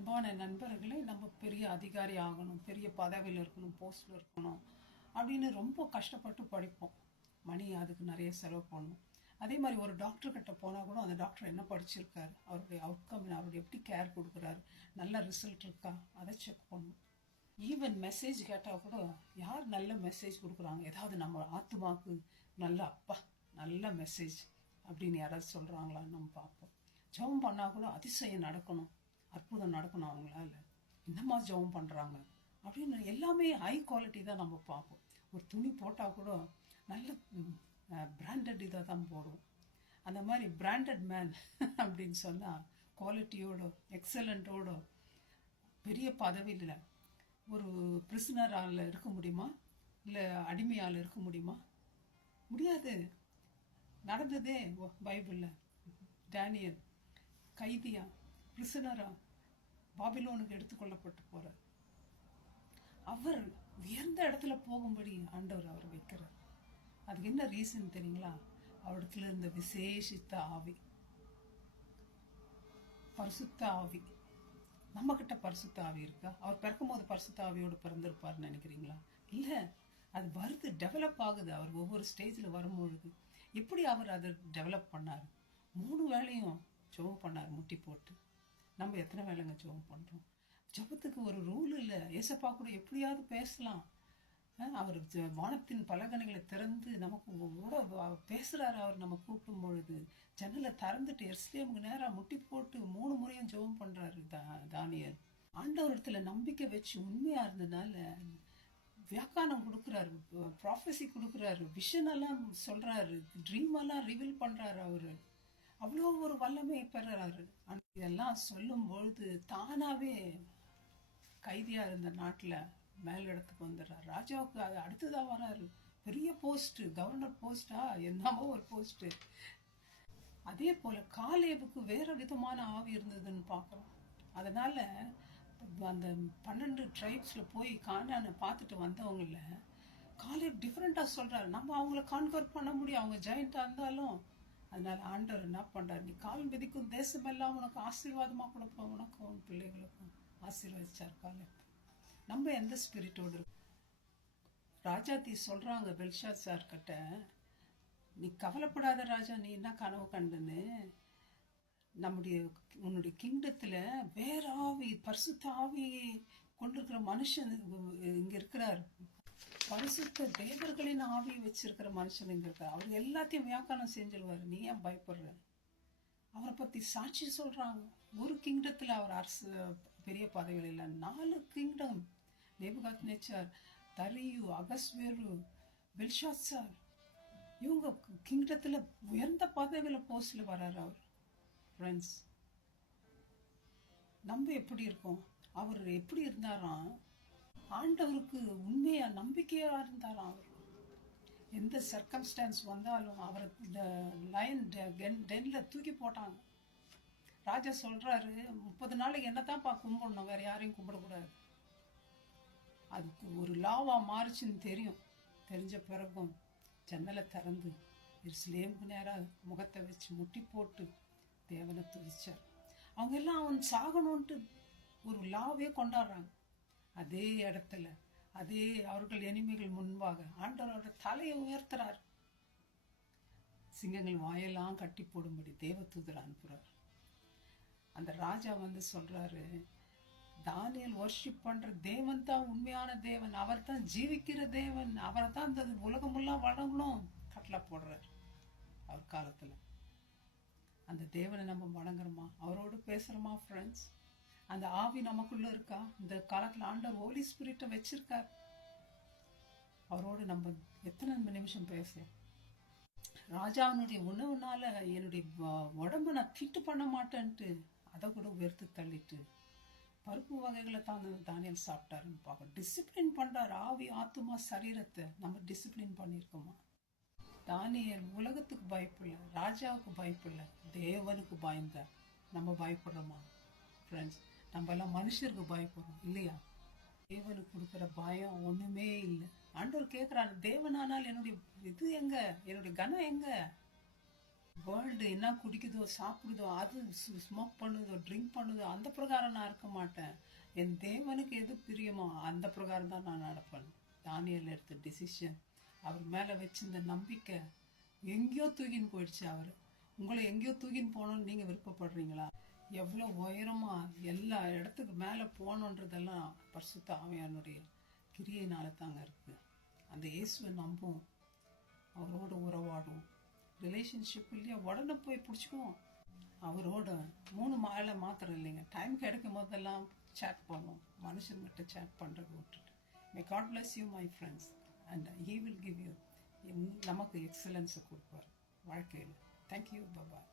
அன்பான நண்பர்களே, நம்ம பெரிய அதிகாரி ஆகணும், பெரிய பதவியில் இருக்கணும், போஸ்டில் இருக்கணும் அப்படின்னு ரொம்ப கஷ்டப்பட்டு படிப்போம். மணி அதுக்கு நிறைய செலவு பண்ணணும். அதே மாதிரி ஒரு டாக்டர் கிட்ட போனால் கூட அந்த டாக்டர் என்ன படிச்சிருக்காரு, அவருடைய அவுட்கம், அவருடைய எப்படி கேர் கொடுக்குறாரு, நல்ல ரிசல்ட் இருக்கா, அதை செக் பண்ணணும். ஈவன் மெசேஜ் கேட்டால் கூட யார் நல்ல மெசேஜ் கொடுக்குறாங்க, ஏதாவது நம்ம ஆத்மாவுக்கு நல்ல அப்பா நல்ல மெசேஜ் அப்படின்னு யாராவது சொல்கிறாங்களான்னு நம்ம பார்ப்போம். ஜெபம் பண்ணால் கூட அதிசயம் நடக்கணும், அற்புதம் நடக்கணும் அவங்களால, இந்த மாதிரி ஜெபம் பண்ணுறாங்க அப்படின்னு எல்லாமே ஹை குவாலிட்டி தான் நம்ம பார்ப்போம். ஒரு துணி போட்டால் கூட நல்ல பிராண்டட் இதாக தான் போடுவோம். அந்த மாதிரி பிராண்டட் மேன் அப்படின்னு சொன்னால் குவாலிட்டியோட எக்ஸலண்ட்டோட பெரிய பதவியில் ஒரு பிரிசனரால் இருக்க முடியுமா, இல்லை அடிமையால் இருக்க முடியுமா? முடியாது. நடந்ததே பைபிளில். டேனியல் கைதியா, பிரிசனரா, பாபிலோனுக்கு எடுத்துக்கொள்ளப்பட்டு போறார். அவர் உயர்ந்த இடத்துல போகும்படி ஆண்டவர் அவர் வைக்கிறார். அதுக்கு என்ன ரீசன் தெரியுங்களா? அவரிடத்துல இருந்த விசேஷித்த ஆவி, பரிசுத்த ஆவி. நம்ம கிட்ட பரிசுத்த ஆவி இருக்கா? அவர் பிறக்கும் போது பரிசுத்த ஆவியோடு பிறந்திருப்பார்னு நினைக்கிறீங்களா? இல்லை, அது வருது, டெவலப் ஆகுது. அவர் ஒவ்வொரு ஸ்டேஜில் வரும்பொழுது எப்படி அவர் அதை டெவலப் பண்ணார்? 3 வேளையும் ஜெபம் பண்ணார் முட்டி போட்டு. நம்ம எத்தனை வேலைங்க ஜெபம் பண்ணுறோம்? ஜெபத்துக்கு ஒரு ரூல் இல்லை. ஏசப்பா கூட எப்படியாவது பேசலாம். அவர் வானத்தின் பலகணிகளை திறந்து நமக்கு பேசுகிறாரு. அவர் நம்ம கூப்பிடும் பொழுது ஜன்னலை திறந்துட்டு எருசலேமுக்கு நேராக முட்டி போட்டு 3 முறையும் ஜெபம் பண்ணுறாரு தானியேல். ஆண்டவர் இடத்துல நம்பிக்கை வச்சு உண்மையாக இருந்ததுனால வியாக்கானம் கொடுக்குறாரு, ப்ராஃபஸி கொடுக்குறாரு, விஷன் எல்லாம் சொல்கிறாரு, ட்ரீம் எல்லாம் ரிவீல் பண்ணுறாரு. அவர் அவ்வளோ ஒரு வல்லமை பெறாரு. இதெல்லாம் சொல்லும் பொழுது தானாகவே கைதியாக இருந்த நாட்டில் மேலிடத்துக்கு வந்துடுறாரு. ராஜாவுக்கு அது அடுத்ததாக வராரு. பெரிய போஸ்ட்டு, கவர்னர் போஸ்டா, என்னமோ ஒரு போஸ்ட்டு. அதே போல் காலேபுக்கு வேறு விதமான ஆவி இருந்ததுன்னு பார்க்குறோம். அதனால் அந்த 12 ட்ரைப்ஸில் போய் கானானை பார்த்துட்டு வந்தவங்கள காலேப் டிஃப்ரெண்ட்டாக சொல்கிறாரு. நம்ம அவங்கள கான்கவர் பண்ண முடியும், அவங்க ஜெயிண்ட்டாக இருந்தாலும். அதனால ஆண்டவர் என்ன பண்ணுறாரு? நீ கால் மிதிக்கும் தேசமெல்லாம் உனக்கு ஆசீர்வாதமாக கொடுப்போம், உனக்கும் உன் பிள்ளைகளுக்கும் ஆசீர்வதிச்சார் காலேப். நம்ம எந்த ஸ்பிரிட்டோடு இருக்கோம்? ராஜாத்தி சொல்கிறாங்க பெல்ஷாத்சார் கிட்ட, நீ கவலைப்படாத ராஜா, நீ என்ன கனவு கண்டுன்னு, உன்னுடைய கிங்டத்தில் வேற ஆவி, பரிசுத்த ஆவி கொண்டிருக்கிற மனுஷன் இங்கே இருக்கிறார். பரிசுத்த தேவர்களின் ஆவி வச்சிருக்கிற மனுஷன் இங்கே இருக்கார். அவர் எல்லாத்தையும் வியாக்கானம் செஞ்சிருவார். நீ ஏன் பயப்படுற? அவரை பற்றி சாட்சி சொல்கிறாங்க. ஒரு கிங்டத்தில் அவர் அரசு பெரிய பதவியில் இல்லை, 4 கிங்டம். நேபுகாத்நேச்சார், தரியு, அகஸ்வேரு, பெல்ஷாத்சார், இவங்க கிங்டத்தில் உயர்ந்த பதவியில் போஸ்டில் வர்றாரு அவர். ஃப்ரெண்ட்ஸ், நம்ம எப்படி இருக்கோம்? அவர் எப்படி இருந்தாராம்? ஆண்டவருக்கு உண்மையா நம்பிக்கையாக இருந்தாராம். அவர் எந்த சர்க்கம்ஸ்டான்ஸ் வந்தாலும் அவரை இந்த லயன் டென்ல தூக்கி போட்டாங்க. ராஜா சொல்றாரு, 30 நாளைக்கு என்னத்தான்ப்பா கும்பிடணும், வேற யாரையும் கும்பிடக்கூடாது. அதுக்கு ஒரு லாவா மாறுச்சுன்னு தெரிஞ்ச பிறகும் ஜன்னலை திறந்து எருசலேமுக்கு நேராக முகத்தை வச்சு முட்டி போட்டு தேவனை துதிச்சார். அவங்க எல்லாம் அவன் சாகணும்ன்ட்டு ஒரு லாவே கொண்டாடுறாங்க. அதே இடத்துல, அதே அவர்கள் எனிமைகள் முன்பாக ஆண்டவரோட தலையை உயர்த்துறார். சிங்கங்கள் வாயெல்லாம் கட்டி போடும்படி தேவதூதர் அனுப்புறார். அந்த ராஜா வந்து சொல்றாரு, தானியேல் வர்ஷிப் பண்ற தேவன் தான் உண்மையான தேவன், அவர் தான் ஜீவிக்கிற தேவன், அவரை தான் இந்த உலகமெல்லாம் வணங்கணும் கட்டளை போடுறார். அவர் காலத்துல அந்த தேவனை நம்ம வணங்குறோமா? அவரோடு பேசுறோமா? ஃப்ரெண்ட்ஸ், அந்த ஆவி நமக்குள்ள இருக்கா? இந்த காலத்துல ஆண்டவர் ஹோலி ஸ்பிரிட்டை வச்சிருக்கார். அவரோடு நம்ம எத்தனை நிமிஷம் பேசலாம்? ராஜாவினுடைய உணவுனால என்னுடைய உடம்பை நான் தீட்டு பண்ண மாட்டேன்ட்டு அதை கூட உயர்த்து தள்ளிட்டு பருப்பு வகைகளை தானியல் சாப்பிட்டாருன்னு பார்க்க டிசிப்ளின் பண்றாரு. ஆவி, ஆத்துமா, சரீரத்தை நம்ம டிசிப்ளின் பண்ணியிருக்கோமா? தானியல் உலகத்துக்கு பயப்படல, ராஜாவுக்கு பயப்படல, தேவனுக்கு பயந்தார். நம்ம பயப்படுறோமா? ஃப்ரெண்ட்ஸ், நம்ம எல்லாம் மனுஷருக்கு பயப்படுறோம் இல்லையா? தேவனுக்கு கொடுக்குற பயம் ஒண்ணுமே இல்லை. ஆண்டவர் கேட்குறாரு, தேவனானால் என்னுடைய இது எங்க, என்னுடைய கனம் எங்க? வேர்ல்டு என்ன குடிக்குதோ சாப்பிடுதோ அது ஸ்மோக் பண்ணுதோ ட்ரிங்க் பண்ணுதோ அந்த பிரகாரம் நான் இருக்க மாட்டேன். என் தேவனுக்கு எது பிரியமோ அந்த பிரகாரம் தான் நான் நடப்பேன். தானியேல் எடுத்த டிசிஷன், அவர் மேலே வச்சிருந்த நம்பிக்கை எங்கேயோ தூக்கின்னு போயிடுச்சு. அவர் உங்களை எங்கேயோ தூக்கின்னு போகணும்னு நீங்கள் விருப்பப்படுறீங்களா? எவ்வளோ உயரமா எல்லா இடத்துக்கு மேலே போகணுன்றதெல்லாம் பரிசுத்த ஆவியானுடைய கிரியையினால தாங்க இருக்கு. அந்த இயேசுவை நம்புவோம், அவரோட உறவாடுவோம். ரிலேஷன்ஷிப் இல்லையா உடனே போய் பிடிச்சிக்குவோம். அவரோட 3 மாலை மாத்திரம் இல்லைங்க, டைம் கிடைக்கும் போதெல்லாம் சேட் பண்ணுவோம். மனுஷன்கிட்ட சேட் பண்ணுறது விட்டுட்டு. May God bless you my friends and he will give you, நமக்கு எக்ஸலன்ஸை கொடுப்பார் வாழ்க்கையில். தேங்க்யூ, பாய்.